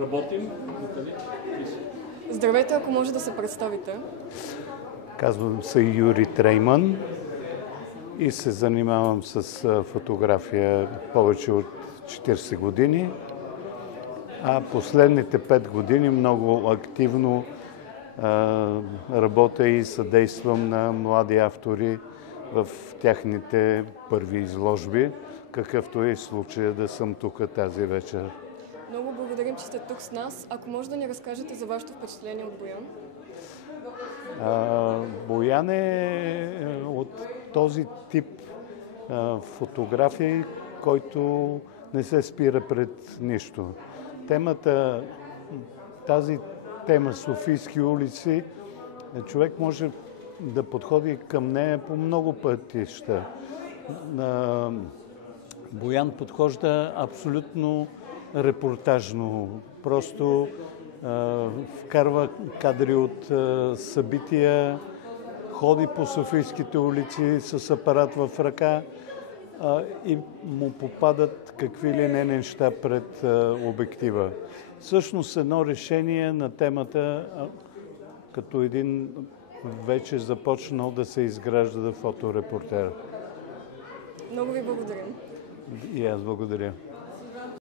работим. Здравейте, ако може да се представите. Казвам се Юрий Трейман и се занимавам с фотография повече от 40 години, а последните 5 години много активно работя и съдействам на млади автори в тяхните първи изложби, какъвто е случая да съм тук тази вечер. Много благодарим, че сте тук с нас. Ако може да ни разкажете за вашето впечатление от Боян? Боян е от този тип фотографии, който не се спира пред нищо. Тази тема Софийски улици, човек може да подходи към нея по много пътища. Боян подхожда абсолютно репортажно. Просто вкарва кадри от събития, ходи по софийските улици с апарат в ръка и му попадат какви ли не неща пред обектива. Всъщност едно решение на темата, като един вече започнал да се изгражда фоторепортер. Много ви благодарим. И аз благодаря.